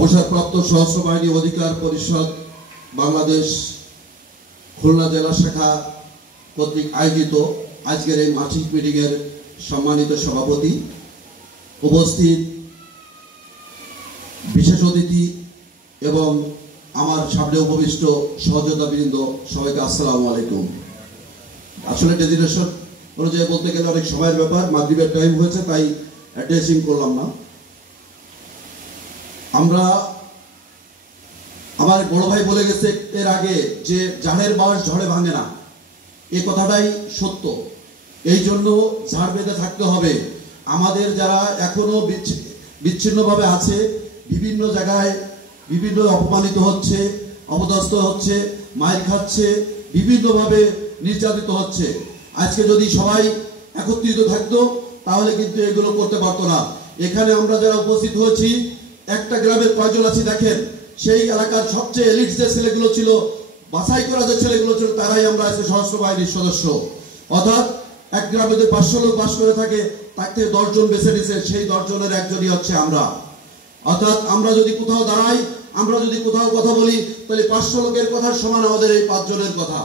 অবসরপ্রাপ্ত সশস্ত্র বাহিনী অধিকার পরিষদ বাংলাদেশ খুলনা জেলা শাখা কর্তৃক আয়োজিত আজকের এই মাসিক মিটিংয়ের সম্মানিত সভাপতি, উপস্থিত বিশেষ অতিথি এবং আমার সামনে উপবিষ্ট সহযোদ্ধাবৃন্দ, সবাইকে আসসালামু আলাইকুম। আসলে ডেজিগনেশন অনুযায়ী বলতে গেলে অনেক সময়ের ব্যাপার, মাগরিবের টাইম হয়েছে, তাই অ্যাড্রেসিং করলাম না। আমরা, আমার বড় ভাই বলে গেছে এর আগে যে ঝাড়ের বাঁশ ঝড়ে ভাঙে না, এই কথাটাই সত্য। এই জন্য ঝাড় বেঁধে থাকতে হবে। আমাদের যারা এখনো বিচ্ছিন্নভাবে আছে, বিভিন্ন জায়গায় বিভিন্ন অপমানিত হচ্ছে, অপদস্থ হচ্ছে, মাইর খাচ্ছে, বিভিন্নভাবে নির্যাতিত হচ্ছে। আজকে যদি সবাই একত্রিত থাকতো তাহলে কিন্তু এগুলো করতে পারতো না। এখানে আমরা যারা উপস্থিত হয়েছি, একটা গ্রামের কয়জন আছি দেখেন, সেই এলাকার সবচেয়ে এলিট যে ছেলেগুলো ছিল, বাছাই করা যে ছেলেগুলো ছিল, তারাই আমরা আজকে সশস্ত্র বাহিনীর সদস্য। অর্থাৎ এক গ্রামে যদি 500 লোক বাস করে থাকে, তার থেকে 10 জন বেছে নিছে, সেই 10 জনের একজনই হচ্ছে আমরা। অর্থাৎ আমরা যদি কোথাও দাঁড়াই, আমরা যদি কোথাও কথা বলি, তাহলে 500 লোকের কথার সমান আমাদের এই 5 জনের কথা।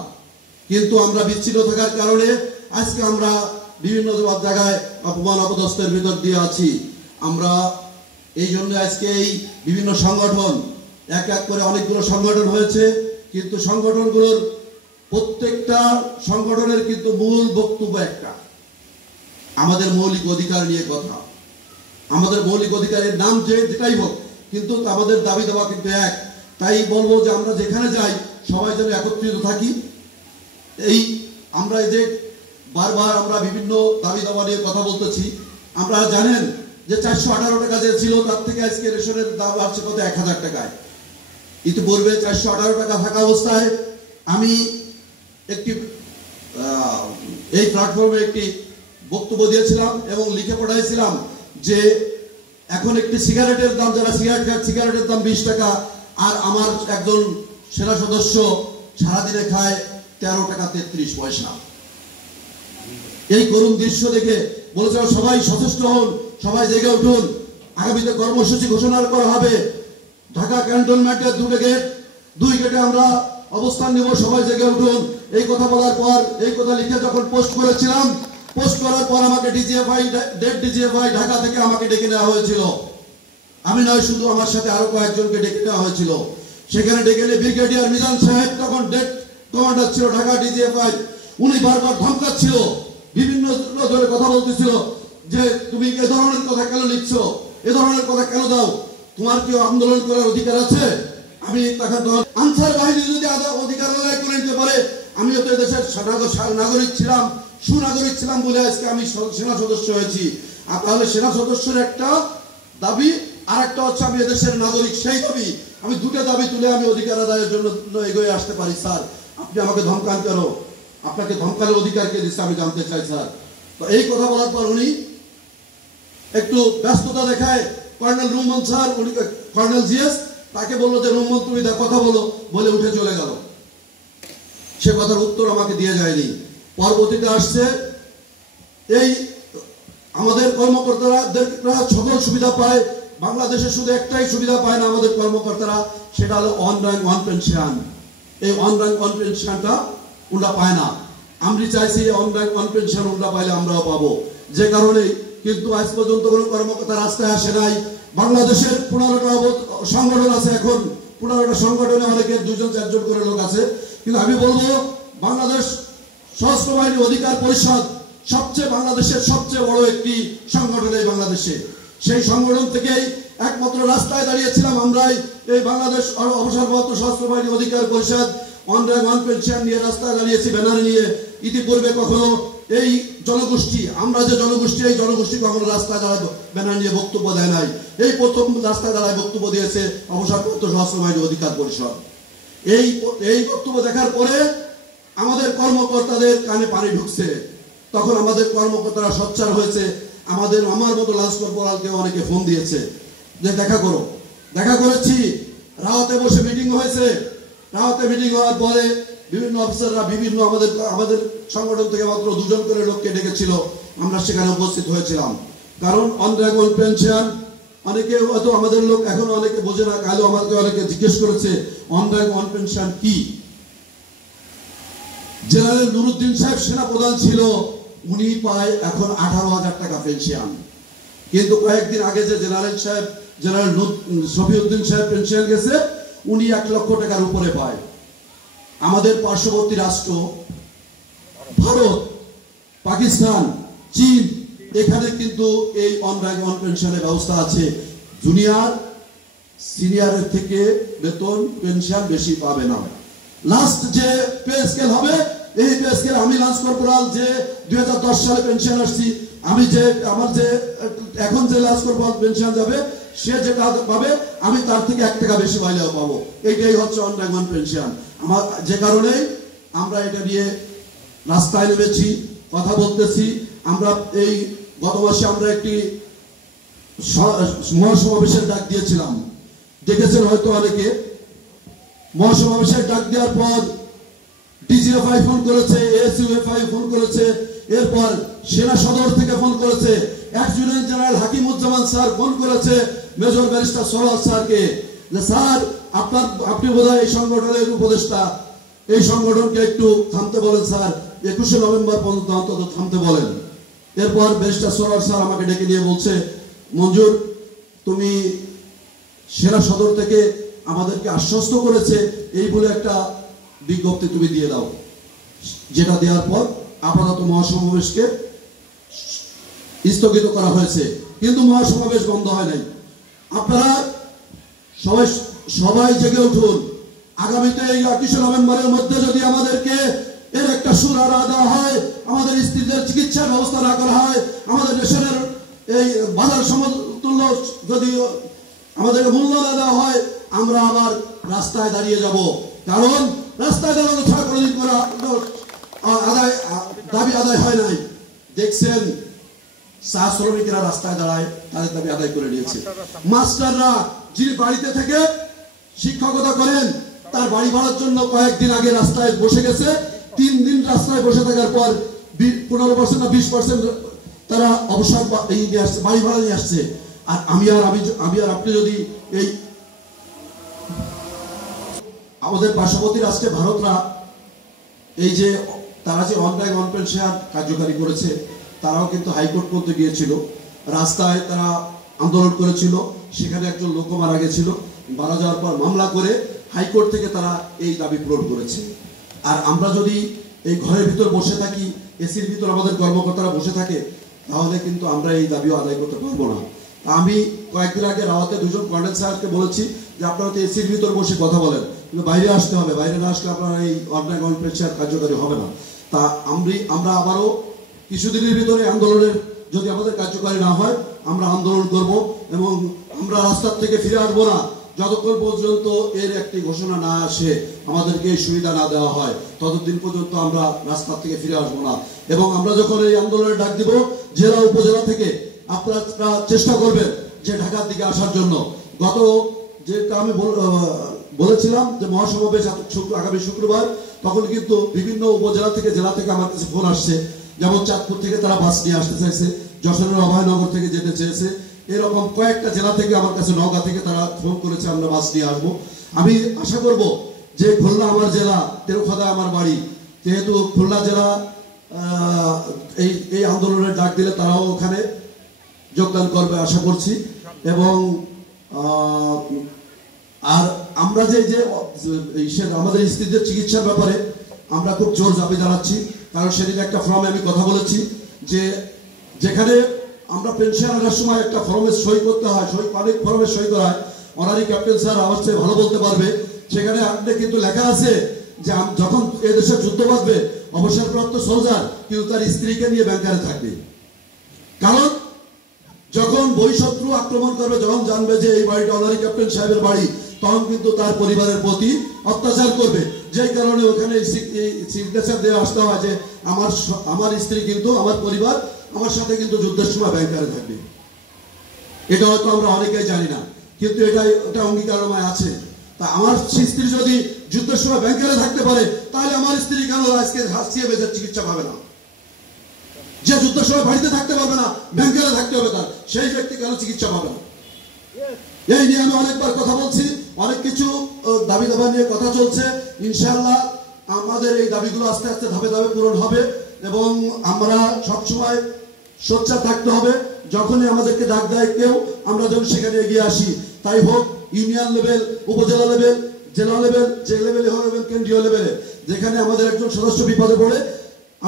কিন্তু আমরা বিচ্ছিন্ন থাকার কারণে আজকে আমরা বিভিন্ন জায়গায় অপমান অপদস্থের ভিতর দিয়ে আছি। আমরা এই জন্য আজকে এই বিভিন্ন সংগঠন, এক এক করে অনেকগুলো সংগঠন হয়েছে, কিন্তু সংগঠনগুলোর প্রত্যেকটা সংগঠনের কিন্তু মূল বক্তব্য একটা, আমাদের মৌলিক অধিকার নিয়ে কথা। আমাদের মৌলিক অধিকারের নাম যেটাই হোক, কিন্তু আমাদের দাবি দেওয়া কিন্তু এক। তাই বলবো যে আমরা যেখানে যাই সবাই যেন একত্রিত থাকি। এই আমরা এই যে বারবার আমরা বিভিন্ন দাবি দাবা নিয়ে কথা বলতেছি, আমরা জানেন যে 418 টাকা যে ছিল, তার থেকে আজকে রেশনের দাম বাড়ছে কত, 1000 টাকায়। ইতিপূর্বে 418 টাকা থাকা অবস্থায় আমি একটি এই প্ল্যাটফর্মে একটি বক্তব্য দিয়েছিলাম এবং লিখে পাঠাইছিলাম যে এখন একটি সিগারেটের দাম, যারা সিগারেট খায়, সিগারেটের দাম 20 টাকা, আর আমার একজন সেনা সদস্য সারাদিনে খায় 13 টাকা 33 পয়সা। এই করুণ দৃশ্য দেখে বলেছে সবাই সচেষ্ট হন, সবাই জেগে উঠুন। আগামীতে কর্মসূচি ঘোষণা করা হবে। ঢাকা ক্যান্টনমেন্টের 2 গেটে আমরা অবস্থান নেব, সবাই জেগে উঠুন। এই কথা বলার পর, এই কথা লিখে যখন পোস্ট করেছিলাম, পোস্ট করার পর আমাকে ডিজিএফআই ঢাকা থেকে আমাকে ডেকে নেওয়া হয়েছিল। আমি নয়, শুধু আমার সাথে আরো কয়েকজনকে ডেকে নেওয়া হয়েছিল। সেখানে ডেকে নিয়ে ব্রিগেডিয়ার মিজান সাহেব, তখন ডেট কমান্ডার ছিল ঢাকা ডিজিএফআই, উনি বারবার ধমকাচ্ছিল, বিভিন্ন ধরে কথা বলতেছিল যে তুমি এ ধরনের কথা কেন লিখছো, এ ধরনের কথা কেন দাও, তোমার কি আন্দোলন করার অধিকার আছে? আমি তখন আনসার বাহিনী যদি অধিকার আদায় করে নিতে পারে, আমিও তো দেশের নাগরিক ছিলাম, সুনাগরিক ছিলাম বলে আজকে আমি সেনা সদস্য হয়েছি। আর তাহলে সেনা সদস্যের একটা দাবি, আর একটা হচ্ছে আমি এদেশের নাগরিক, সেই দাবি। আমি দুটো দাবি তুলে আমি অধিকার আদায়ের জন্য এগিয়ে আসতে পারি। স্যার, আপনি আমাকে ধমকান কেন? আপনাকে ধমকানোর অধিকার কে দিচ্ছে আমি জানতে চাই স্যার। তো এই কথা বলার পর উনি একটু ব্যস্ততা দেখায়, কর্নেল রুমন স্যার, উনি কর্নেল জিএস, তাকে বললো যে রুমন তুমি কথা বলো, বলে উঠে চলে গেল। সে কথার উত্তর আমাকে দিয়ে যায়নি। পরবর্তীতে আসছে এই আমাদের কর্মকর্তারা সকল সুবিধা পায়, বাংলাদেশে শুধু একটাই সুবিধা পায় না আমাদের কর্মকর্তারা, সেটা হলো অন র্যাঙ্ক ওয়ান পেনশন। এই অন র্যাঙ্ক ওয়ান পেনশনটা ওরা পায় না। আমি চাইছি অন র্যাঙ্ক ওয়ান পেনশন ওরা পাইলে আমরাও পাবো। যে কারণে কিন্তু আজ পর্যন্ত কোনো কর্মকর্তা রাস্তায় আসে নাই। বাংলাদেশের 15টা সংগঠন আছে, এখন 15টা সংগঠনে অনেকের 2-4 করে লোক আছে। কিন্তু আমি বলবো বাংলাদেশ সশস্ত্র বাহিনী অধিকার পরিষদ বাংলাদেশের সবচেয়ে বড় একটি সংগঠন এই বাংলাদেশে। সেই সংগঠন থেকেই একমাত্র রাস্তায় দাঁড়িয়েছিলাম আমরাই, এই বাংলাদেশ অবসরপ্রাপ্ত সশস্ত্র বাহিনী অধিকার পরিষদ অন র্যাঙ্ক ওয়ান পেনশন নিয়ে রাস্তায় দাঁড়িয়েছি, ব্যানার নিয়ে। ইতিপূর্বে কখনো এই জনগোষ্ঠী, আমরা যে জনগোষ্ঠী, এই জনগোষ্ঠী কখনো রাস্তায় দাঁড়ায় ব্যানার নিয়ে বক্তব্য দেয় নাই। এই প্রথম রাস্তায় দাঁড়ায় বক্তব্য দিয়েছে অবসরপ্রাপ্ত সশস্ত্র বাহিনী অধিকার পরিষদ। এই বক্তব্য দেখার পরে আমাদের কর্মকর্তাদের কানে পানি ঢুকছে। তখন আমাদের কর্মকর্তারা সোচ্চার হয়েছে। আমার মতো লাঞ্চ কর্পোরালকে অনেকে ফোন দিয়েছে যে দেখা করো। দেখা করেছি, রাওতে বসে মিটিং হয়েছে। রাওতে মিটিং হওয়ার পরে বিভিন্ন অফিসাররা বিভিন্ন আমাদের সংগঠন থেকে মাত্র 2 জন করে লোককে ডেকেছিল, আমরা সেখানে উপস্থিত হয়েছিলাম। কারণ অন র্যাঙ্ক ওয়ান পেনশন অনেকে হয়তো আমাদের লোক এখনো অনেকে বোঝে না, কালো আমাকে অনেকে জিজ্ঞেস করেছে অন র্যাঙ্ক অন পেনশন কি। জেনারেল নুরুদ্দিন সাহেব সেনা প্রধান ছিল, উনি পায় এখন 18,000 টাকা পেনশন। কিন্তু কয়েকদিন আগে যে জেনারেল শফিউদ্দিন সাহেব পেনশন গেছে, উনি 1 লক্ষ টাকার উপরে পায়। আমাদের পার্শ্ববর্তী রাষ্ট্র ভারত, পাকিস্তান, চীন, এখানে কিন্তু এই অন র্যাঙ্ক অন পেনশনের ব্যবস্থা আছে। জুনিয়র সিনিয়রের থেকে বেতন পেনশন বেশি পাবে না। লাস্ট যে পে স্কেল হবে, এই পে স্কেল আমি লাঞ্চ কর্পোরাল যে 2010 সালে পেনশন আসছি, আমি যে আমার যে এখন যে লাঞ্চ কর্পোরাল পেনশন যাবে, সে যেটা পাবে আমি তার থেকে 1 টাকা বেশি পাইলেও পাবো। এইটাই হচ্ছে অন র্যাঙ্ক অন পেনশন। আমার যে কারণে আমরা এটা নিয়ে রাস্তায় নেমেছি, কথা বলতেছি। আমরা এই গত মাসে আমরা একটি মহাসমাবেশের ডাক দিয়েছিলাম, দেখেছেন হয়তো অনেকে। মহাসমাবেশের ডাক দেওয়ার পর ডিজিএফআই ফোন করেছে, এসইউএফআই ফোন করেছে, এরপর সেনা সদর থেকে ফোন করেছে, adjutant general Hakimuzzaman sir phone করেছে মেজর ব্যারিস্টার সরোয়ার স্যারকে, যে স্যার আপনি বোধহয় এই সংগঠনের উপদেষ্টা, এই সংগঠনকে একটু থামতে বলেন স্যার, 21শে নভেম্বর পর্যন্ত অন্তত থামতে বলেন। এরপর ব্যারিস্টার সরোয়ার স্যার আমাকে ডেকে নিয়ে বলছে, মঞ্জুর তুমি সেনা সদর থেকে আমাদেরকে আশ্বস্ত করেছে এই বলে একটা বিজ্ঞপ্তি তুমি দিয়ে দাও। যেটা দেওয়ার পর আপাতত মহাসমাবেশকে স্থগিত করা হয়েছে, কিন্তু মহাসমাবেশ বন্ধ হয় নাই। আপনারা সবাই জেগে উঠুন। আগামীতে এই 21শে নভেম্বরের মধ্যে যদি আমাদেরকে এর একটা সুর দেওয়া হয়, আমাদের স্ত্রীদের চিকিৎসার ব্যবস্থা না করা হয়, আমাদের দেশের এই বাজার সমতুল্য যদি আমাদেরকে মূল্য না দেওয়া হয়, আমরা আবার রাস্তায় দাঁড়িয়ে যাব। কারণ রাস্তায় দাঁড়ানো ছাড়া কোনোদিন করা দাবি আদায় হয় নাই। দেখছেন চা শ্রমিকরা রাস্তায় দাঁড়ায়, তাদের দাবি আদায় করে নিয়েছে। মাস্টাররা যিনি বাড়িতে থেকে শিক্ষকতা করেন, তার বাড়ি ভাড়ার জন্য কয়েকদিন আগে রাস্তায় বসে গেছে। 3 দিন রাস্তায় বসে থাকার পর 15% না 20% তারা অবসর বাড়ি ভাড়া নিয়ে আসছে। আর আমি আর আপনি যদি এই আমাদের পার্শ্ববর্তী রাষ্ট্রে ভারতরা এই যে তারা যে অন র্যাঙ্ক অন পেনশন কার্যকারী করেছে, তারাও কিন্তু হাইকোর্ট পর্যন্ত গিয়েছিল, রাস্তায় তারা আন্দোলন করেছিল, সেখানে একজন লোক মারা গেছিল। মারা যাওয়ার পর মামলা করে হাইকোর্ট থেকে তারা এই দাবি পূরণ করেছে। আর আমরা যদি এই ঘরের ভিতর বসে থাকি, এসির ভিতর আমাদের কর্মকর্তারা বসে থাকে, তাহলে কিন্তু আমরা এই দাবিও আদায় করতে পারবো না। আমি কয়েকদিন আগে রাওয়াতে 2জন কর্নেল সাহেবকে বলেছি যে আপনারা তো এসির ভিতর বসে কথা বলেন, কিন্তু বাইরে আসতে হবে, বাইরে না আসলে আপনারা এই অন র্যাঙ্ক অন পেনশন কার্যকারী হবে না। তা আমরা আবারও কিছুদিনের ভিতরে আন্দোলনের যদি আমাদের কার্যকারী না হয়, আমরা আন্দোলন করব এবং আমরা রাস্তার থেকে ফিরে আসবো না যতক্ষণ পর্যন্ত এর একটি ঘোষণা না আসে, আমাদেরকে এই সুবিধা না দেওয়া হয়, ততদিন পর্যন্ত আমরা রাস্তার থেকে ফিরে আসবো না। এবং আমরা যখন এই আন্দোলনের ডাক দিব, জেলা উপজেলা থেকে আপনারা চেষ্টা করবেন যে ঢাকার দিকে আসার জন্য। গত যেটা আমি বলেছিলাম যে মহাসমাবেশ আগামী শুক্রবার, তখন কিন্তু বিভিন্ন উপজেলা থেকে জেলা থেকে আমার কাছে ফোন আসছে। যেমন চাঁদপুর থেকে তারা বাস নিয়ে আসতে চাইছে, যশোরের অভয়নগর থেকে যেতে চেয়েছে, এরকম কয়েকটা জেলা থেকে আমার কাছে, নওগাঁ থেকে তারা ফোন করেছে আমরা বাস নিয়ে আসবো। আমি আশা করব যে খুলনা আমার জেলা, তেরোখাদা আমার বাড়ি, যেহেতু খুলনা জেলা এই আন্দোলনের ডাক দিলে তারাও ওখানে যোগদান করবে আশা করছি। এবং আর আমরা যে আমাদের স্ত্রীদের চিকিৎসার ব্যাপারে আমরা খুব জোর দাবি জানাচ্ছি। কারণ সেদিন একটা ফর্মে আমি কথা বলেছি যে যেখানে আমরা পেনশন আনার সময় একটা ফর্মে সই করতে হয়, অনেক ফর্মে সই করা হয়, অনারি ক্যাপ্টেন স্যার অবশ্যই ভালো বলতে পারবে, সেখানে আপনি কিন্তু লেখা আছে যে যখন এদেশে যুদ্ধ বাঁধবে অবসরপ্রাপ্ত সোলজার কিন্তু তার স্ত্রীকে নিয়ে ব্যাংকারে থাকবে। কারণ যখন বহিঃশত্রু আক্রমণ করবে, যখন জানবে যে এই বাড়িটা অনারি ক্যাপ্টেন সাহেবের বাড়ি, তখন কিন্তু তার পরিবারের প্রতি অত্যাচার করবে। যেই কারণে ওখানে সিগনেচার দিয়ে আসতে হয় যে আমার স্ত্রী কিন্তু, আমার পরিবার আমার সাথে কিন্তু যুদ্ধের সময় ব্যাংকারে থাকবে। এটা হয়তো আমরা অনেকেই জানি না, কিন্তু এটা অঙ্গীকারনামায় আছে। তা আমার স্ত্রী যদি যুদ্ধের সময় ব্যাংকারে থাকতে পারে, তাহলে আমার স্ত্রী কেন আজকে হাসিয়ে বেজার চিকিৎসা পাবে না? যে যুদ্ধের সময় বাড়িতে থাকতে পারবে না, ব্যাংকারে থাকতে হবে তার, সেই ব্যক্তি কেন চিকিৎসা পাবে না? এই নিয়ে আমি অনেকবার কথা বলছি, অনেক কিছু দাবি দাবা নিয়ে কথা চলছে। ইনশাআল্লাহ আমাদের এই দাবিগুলো আস্তে আস্তে ধাপে ধাপে পূরণ হবে এবং আমরা সবসময় সোচ্চার থাকতে হবে। যখনই আমাদেরকে ডাক দেয় কেউ, আমরা যেন সেখানে এগিয়ে আসি। তাই হোক ইউনিয়ন লেভেল, উপজেলা লেভেল, জেলা লেভেল, যে লেভেলে হোক এবং কেন্দ্রীয় লেভেলে, যেখানে আমাদের একজন সদস্য বিপদে পড়ে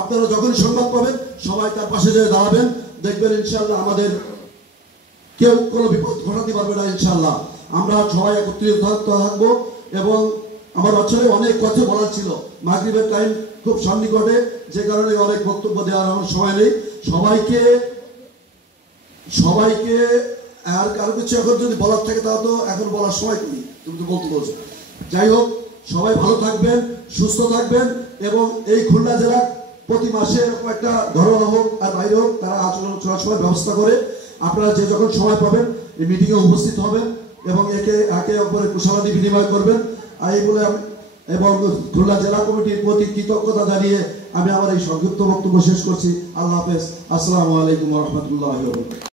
আপনারা যখন সংবাদ পাবেন সবাই তার পাশে যেয়ে দাঁড়াবেন। দেখবেন ইনশাআল্লাহ আমাদের কেউ কোনো বিপদ ঘটাতে পারবে না। ইনশাআল্লাহ আমরা সবাই একত্রিত থাকবো। এবং আমার আসলে অনেক কথা বলার ছিল, মাগরিবের টাইম খুব সন্নিকটে, যে কারণে অনেক বক্তব্য দেওয়ার আমার সময় নেই। সবাইকে আর কারো কিছু এখন যদি বলার থাকে তাহলে তো এখন বলার সময় করি, তুমি তো বলতে বলছো। যাই হোক, সবাই ভালো থাকবেন, সুস্থ থাকবেন এবং এই খুলনা জেলা প্রতি মাসে এরকম একটা ঘরোয়া হোক আর বাইরে হোক তারা আচরণ চলাচলের ব্যবস্থা করে আপনারা যে যখন সময় পাবেন এই মিটিংয়ে উপস্থিত হবেন এবং একে অপরের কুশলাদি বিনিময় করবেন। এই বলে এবং খুলনা জেলা কমিটির প্রতি কৃতজ্ঞতা জানিয়ে আমি আমার এই সংক্ষিপ্ত বক্তব্য শেষ করছি। আল্লাহ হাফেজ। আসসালামু আলাইকুম ওয়া রাহমাতুল্লাহি ওয়া বারাকাতুহু।